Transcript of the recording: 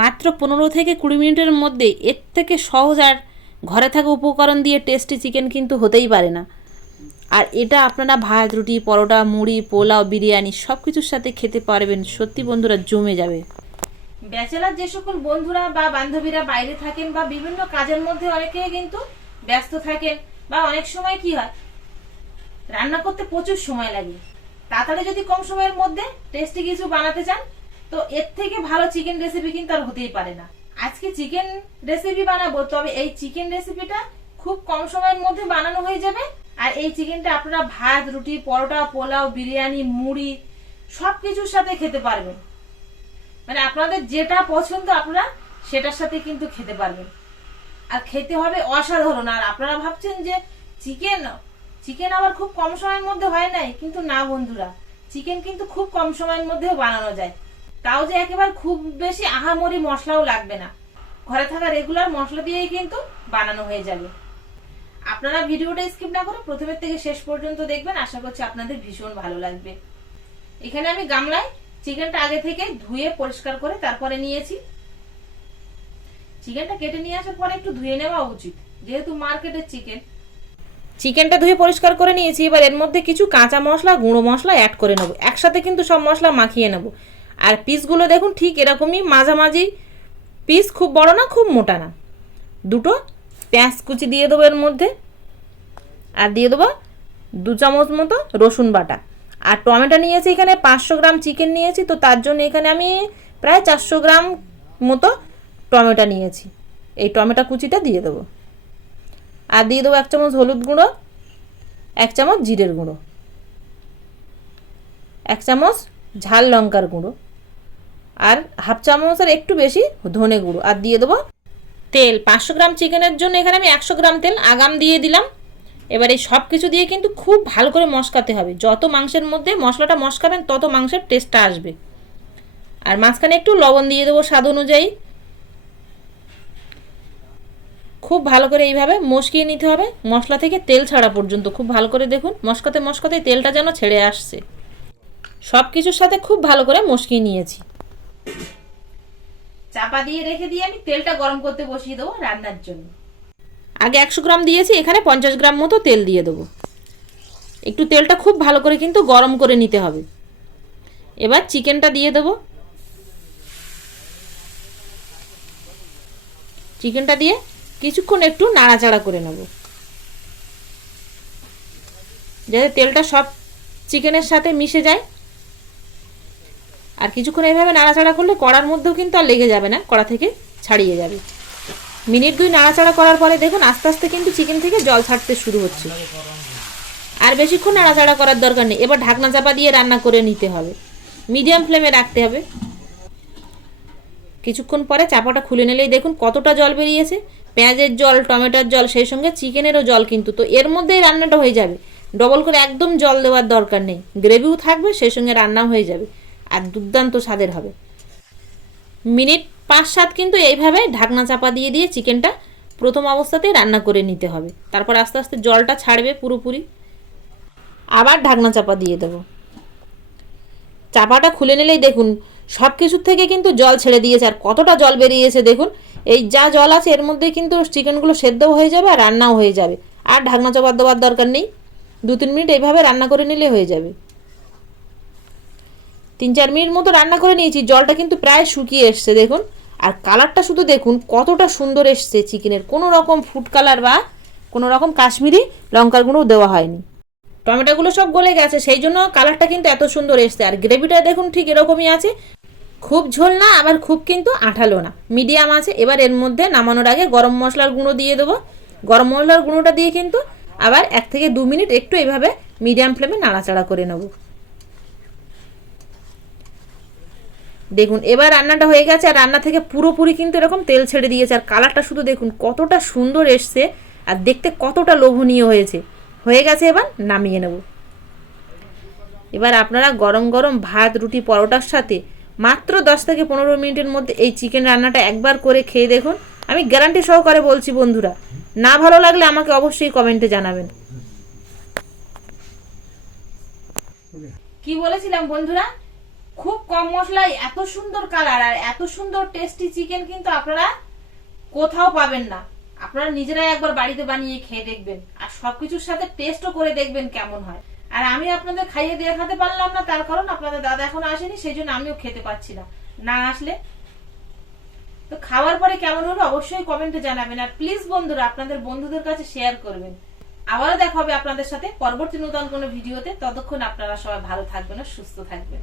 মাত্র 15 থেকে 20 মিনিটের মধ্যে এর থেকে সহজ আর ঘরে থাকা উপকরণ দিয়ে টেস্টি চিকেন কিন্তু হতেই পারে না। আর এটা আপনারা ভাত, রুটি, পরোটা, মুড়ি, পোলাও, বিরিয়ানি সব কিছুর সাথে খেতে পারবেন। সত্যি বন্ধুরা জমে যাবে। ব্যাচেলার যে সকল বন্ধুরা বা বান্ধবীরা বাইরে থাকেন বা বিভিন্ন কাজের মধ্যে অনেকে কিন্তু ব্যস্ত থাকেন, বা অনেক সময় কি হয় রান্না করতে প্রচুর সময় লাগে, তাড়াতাড়ি যদি কম সময়ের মধ্যে টেস্টি কিছু বানাতে চান তো এর থেকে ভালো চিকেন রেসিপি কিন্তু আর হতেই পারে না। আজকে চিকেন রেসিপি বানাবো, তবে এই চিকেন রেসিপিটা খুব কম সময়ের মধ্যে বানানো হয়ে যাবে। আর এই চিকেনটা আপনারা ভাত, রুটি, পরোটা, পোলাও, বিরিয়ানি, মুড়ি সবকিছুর সাথে খেতে পারবেন। মানে আপনাদের যেটা পছন্দ আপনারা সেটার সাথে কিন্তু খেতে পারবেন, আর খেতে হবে অসাধারণ। আর আপনারা ভাবছেন যে চিকেন আবার খুব কম সময়ের মধ্যে হয় নাই, কিন্তু না বন্ধুরা, চিকেন কিন্তু খুব কম সময়ের মধ্যেও বানানো যায়। তাও যে একেবারে খুব বেশি আহামরি মশলাও লাগবে না, ঘরে থাকা রেগুলার মশলা দিয়েই কিন্তু বানানো হয়ে যাবে। আপনারা ভিডিওটা স্কিপ না করে প্রথমের থেকে শেষ পর্যন্ত দেখবেন, আশা করছি আপনাদের ভীষণ ভালো লাগবে। এখানে আমি গামলায় চিকেনটা আগে থেকে ধুয়ে পরিষ্কার করে তারপরে নিয়েছি। চিকেনটা কেটে নিয়ে আসার পরে একটু ধুয়ে নেওয়া উচিত, যেহেতু মার্কেটের চিকেনটা ধুয়ে পরিষ্কার করে নিয়েছি। এবার এর মধ্যে কিছু কাঁচা মশলা, গুঁড়ো মশলা অ্যাড করে নেব, একসাথে কিন্তু সব মশলা মাখিয়ে নেব। আর পিসগুলো দেখুন ঠিক এরকমই মাঝামাঝি পিস, খুব বড় না খুব মোটা না। দুটো পেঁয়াজ কুচি দিয়ে দেবো এর মধ্যে, আর দিয়ে দেবো 2 চামচ মতো রসুন বাটা। আর টমেটো নিয়েছি এখানে 500 গ্রাম, চিকেন নিয়েছি তো তার জন্য এখানে আমি প্রায় 400 গ্রাম মতো টমেটো নিয়েছি। এই টমেটো কুচিটা দিয়ে দেবো, আর দিয়ে দেবো 1 চামচ হলুদ গুঁড়ো, 1 চামচ জিরের গুঁড়ো, 1 চামচ ঝাল লঙ্কার গুঁড়ো, আর হাফ চামচের একটু বেশি ধনে গুঁড়ো, আর দিয়ে দেবো তেল। 500 গ্রাম চিকেনের জন্য এখানে আমি 100 গ্রাম তেল আগাম দিয়ে দিলাম। এবার এই সব কিছু দিয়ে কিন্তু খুব ভালো করে মশকাতে হবে। যত মাংসের মধ্যে মশলাটা মশকাবেন তত মাংসের টেস্টটা আসবে। আর মাঝখানে একটু লবণ দিয়ে দেবো স্বাদ অনুযায়ী। খুব ভালো করে এইভাবে মশকিয়ে নিতে হবে, মশলা থেকে তেল ছাড়া পর্যন্ত। খুব ভালো করে দেখুন, মশকাতে মশকাতে তেলটা যেন ছেড়ে আসছে। সব কিছুর সাথে খুব ভালো করে মশকিয়ে নিয়েছি। চাপা দিয়ে রেখে দিয়ে আমি তেলটা গরম করতে বসিয়ে দেবো রান্নার জন্য। আগে 100 গ্রাম দিয়েছি, এখানে 50 গ্রাম মতো তেল দিয়ে দেবো। একটু তেলটা খুব ভালো করে কিন্তু গরম করে নিতে হবে। এবার চিকেনটা দিয়ে দেবো। চিকেনটা দিয়ে কিছুক্ষণ একটু নাড়াচাড়া করে নেব, যাতে তেলটা সব চিকেনের সাথে মিশে যায়। আর কিছুক্ষণ এইভাবে নাড়াচাড়া করলে কড়ার মধ্যেও কিন্তু আর লেগে যাবে না, কড়া থেকে ছাড়িয়ে যাবে। মিনিট 2 নাড়াচাড়া করার পরে দেখুন আস্তে আস্তে কিন্তু চিকেন থেকে জল ছাড়তে শুরু হচ্ছে। আর বেশিক্ষণ নাড়াচাড়া করার দরকার নেই। এবার ঢাকনা চাপা দিয়ে রান্না করে নিতে হবে, মিডিয়াম ফ্লেমে রাখতে হবে। কিছুক্ষণ পরে চাপাটা খুলে নিলেই দেখুন কতটা জল বেরিয়েছে। পেঁয়াজের জল, টমেটোর জল, সেই সঙ্গে চিকেনেরও জল কিন্তু। তো এর মধ্যেই রান্নাটা হয়ে যাবে, ডবল করে একদম জল দেওয়ার দরকার নেই। গ্রেভিও থাকবে, সেই সঙ্গে রান্নাও হয়ে যাবে, আর দুর্দান্ত স্বাদের হবে। মিনিট 5-7 কিন্তু এইভাবে ঢাকনা চাপা দিয়ে দিয়ে চিকেনটা প্রথম অবস্থাতেই রান্না করে নিতে হবে। তারপর আস্তে আস্তে জলটা ছাড়বে পুরোপুরি। আবার ঢাকনা চাপা দিয়ে দেবো। চাপাটা খুলে নিলেই দেখুন সব কিছুর থেকে কিন্তু জল ছেড়ে দিয়েছে, আর কতটা জল বেরিয়েছে দেখুন। এই যা জল আছে এর মধ্যে কিন্তু চিকেনগুলো সেদ্ধও হয়ে যাবে আর রান্নাও হয়ে যাবে। আর ঢাকনা চাপা দেওয়ার দরকার নেই, 2-3 মিনিট এইভাবে রান্না করে নিলে হয়ে যাবে। 3-4 মিনিট মতো রান্না করে নিয়েছি, জলটা কিন্তু প্রায় শুকিয়ে এসছে দেখুন। আর কালারটা শুধু দেখুন কতটা সুন্দর এসছে চিকেনের, কোনো রকম ফুড কালার বা কোনো রকম কাশ্মীরি লঙ্কার গুঁড়ো দেওয়া হয়নি। টমেটোগুলো সব গলে গেছে, সেই জন্য কালারটা কিন্তু এত সুন্দর এসছে। আর গ্রেভিটা দেখুন ঠিক এরকমই আছে, খুব ঝোল না আবার খুব কিন্তু আঠালো না, মিডিয়াম আছে। এবার এর মধ্যে নামানোর আগে গরম মশলার গুঁড়ো দিয়ে দেবো। গরম মশলার গুঁড়োটা দিয়ে কিন্তু আবার 1 থেকে 2 মিনিট একটু এইভাবে মিডিয়াম ফ্লেমে নাড়াচাড়া করে নেব। দেখুন এবার রান্নাটা হয়ে গেছে, আর রান্না থেকে পুরোপুরি কিন্তু এরকম তেল ছেড়ে দিয়েছে। আর কালারটা শুধু দেখুন কতটা সুন্দর এসছে, আর দেখতে কতটা লোভনীয় হয়েছে। হয়ে গেছে, এবার নামিয়ে নেব। এবার আপনারা গরম গরম ভাত, রুটি, পরোটার সাথে মাত্র 10 থেকে 15 মিনিটের মধ্যে এই চিকেন রান্নাটা একবার করে খেয়ে দেখুন। আমি গ্যারান্টি সহকারে বলছি বন্ধুরা, না ভালো লাগলে আমাকে অবশ্যই কমেন্টে জানাবেন। কি বলেছিলাম বন্ধুরা, খুব কম মশলায় এত সুন্দর কালার আর এত সুন্দর টেস্টি চিকেন কিন্তু আপনারা কোথাও পাবেন না। আপনারা নিজেরাই একবার বাড়িতে বানিয়ে খেয়ে দেখবেন আর সবকিছুর সাথে টেস্টও করে দেখবেন কেমন হয়। আর আমি আপনাদের খাইয়ে দেখাতে পারলাম না, তার কারণ আপনাদের দাদা এখন আসেনি, সেই জন্য আমিও খেতে পারছি না। না আসলে তো খাওয়ার পরে কেমন হলো অবশ্যই কমেন্টে জানাবেন। আর প্লিজ বন্ধুরা আপনাদের বন্ধুদের কাছে শেয়ার করবেন। আবারও দেখা হবে আপনাদের সাথে পরবর্তী নতুন কোনো ভিডিওতে। ততক্ষণ আপনারা সবাই ভালো থাকবেন আর সুস্থ থাকবেন।